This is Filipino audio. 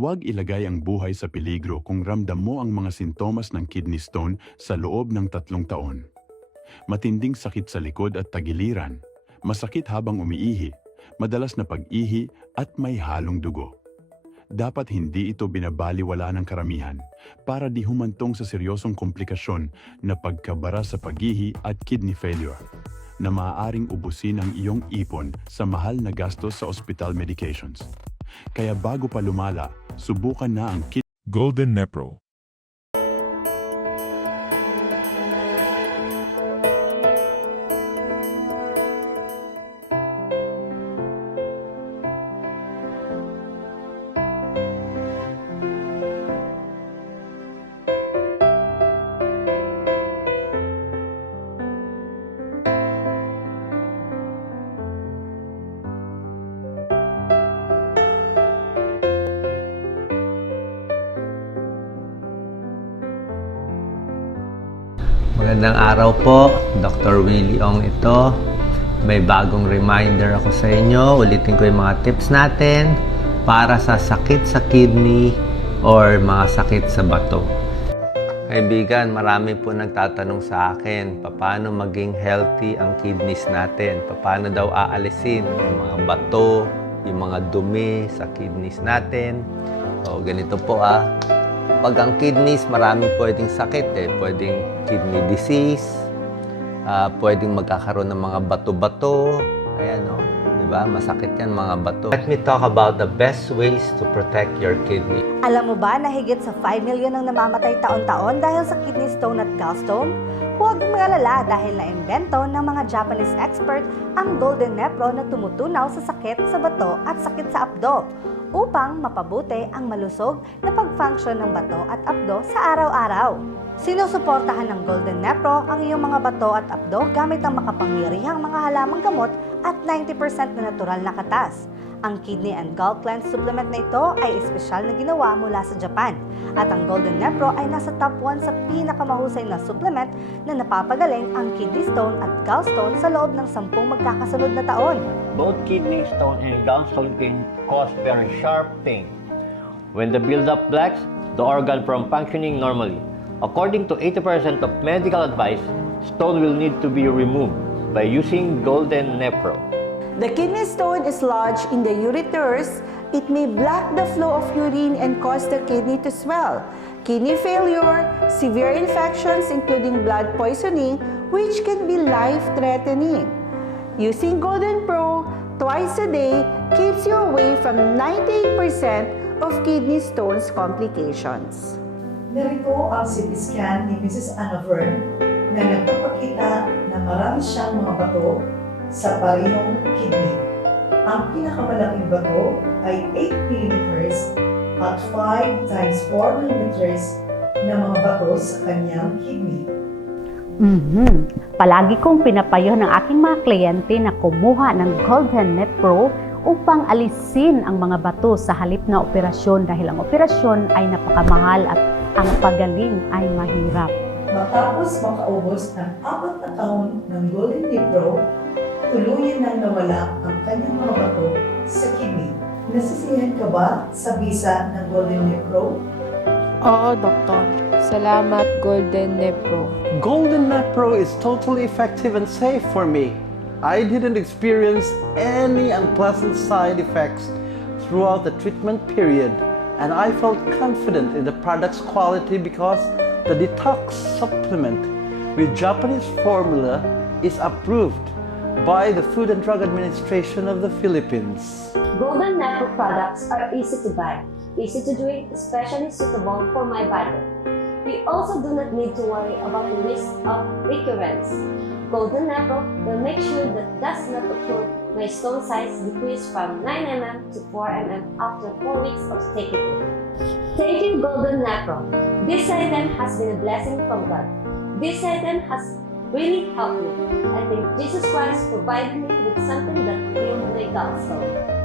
Huwag ilagay ang buhay sa peligro kung ramdam mo ang mga sintomas ng kidney stone sa loob ng 3 taon. Matinding sakit sa likod at tagiliran, masakit habang umiihi, madalas na pag-ihi at may halong dugo. Dapat hindi ito binabaliwala ng karamihan para di humantong sa seryosong komplikasyon na pagkabara sa pag-ihi at kidney failure na maaaring ubusin ang iyong ipon sa mahal na gastos sa hospital medications. Kaya bago pa lumala, subukan na ang Golden Nepro. Magandang araw po, Dr. Willie Ong ito. May bagong reminder ako sa inyo. Ulitin ko yung mga tips natin para sa sakit sa kidney or mga sakit sa bato. Kaibigan, marami po nagtatanong sa akin, paano maging healthy ang kidneys natin? Paano daw aalisin yung mga bato, yung mga dumi sa kidneys natin? O ganito po Pag ang kidneys, maraming pwedeng sakit Pwedeng kidney disease, pwedeng magkakaroon ng mga bato-bato. Ayan, diba? Masakit yan, mga bato. Let me talk about the best ways to protect your kidney. Alam mo ba na higit sa 5 million ang namamatay taon-taon dahil sa kidney stone at gallstone? Huwag mag-alala dahil na-imbento ng mga Japanese expert ang Golden Nepro na tumutunaw sa sakit sa bato at sakit sa abdo upang mapabuti ang malusog na pag-function ng bato at abdo sa araw-araw. Sinusuportahan ng Golden Nepro ang iyong mga bato at abdo gamit ang makapangyarihang mga halamang gamot at 90% na natural na katas. Ang Kidney and Gall Cleanse supplement na ito ay espesyal na ginawa mula sa Japan. At ang Golden Nepro ay nasa top 1 sa pinakamahusay na supplement na napapagaling ang kidney stone at gallstone sa loob ng 10 magkakasunod na taon. Both kidney stone and gallstone can cause very sharp pain. When the buildup blocks the organ from functioning normally. According to 80% of medical advice, stone will need to be removed by using Golden Nepro. The kidney stone is lodged in the ureters. It may block the flow of urine and cause the kidney to swell. Kidney failure, severe infections including blood poisoning, which can be life-threatening. Using Golden Pro twice a day keeps you away from 98% of kidney stones complications. Narito ang CT scan ni Mrs. Anna Vern na nagpapakita na marami siyang mga bato sa parehong kidney. Ang pinakamalaking bato ay 8 mm at 5 times 4 mm na mga bato sa kanyang kidney. Palagi kong pinapayo ng aking mga kliyente na kumuha ng Golden Nepro upang alisin ang mga bato sa halip na operasyon dahil ang operasyon ay napakamahal at ang pagaling ay mahirap. Matapos makaubos ng 4 na taon ng Golden Nepro, tuluyan nang nawala ang kanyang mga bato sa kidney. Nasisiyahan ka ba sa bisa ng Golden Nepro? Oo, Doktor. Salamat, Golden Nepro. Golden Nepro is totally effective and safe for me. I didn't experience any unpleasant side effects throughout the treatment period, and I felt confident in the product's quality because the detox supplement with Japanese formula is approved by the Food and Drug Administration of the Philippines. Golden Nepro products are easy to buy, easy to drink, especially suitable for my body. We also do not need to worry about the risk of recurrence. Golden Nepro will make sure that does not occur my stone size decrease from 9 mm to 4 mm after 4 weeks of taking it. Taking Golden Nepro, this item has been a blessing from God. This item has really helped me. I think Jesus Christ provided me with something that healed my gallstone.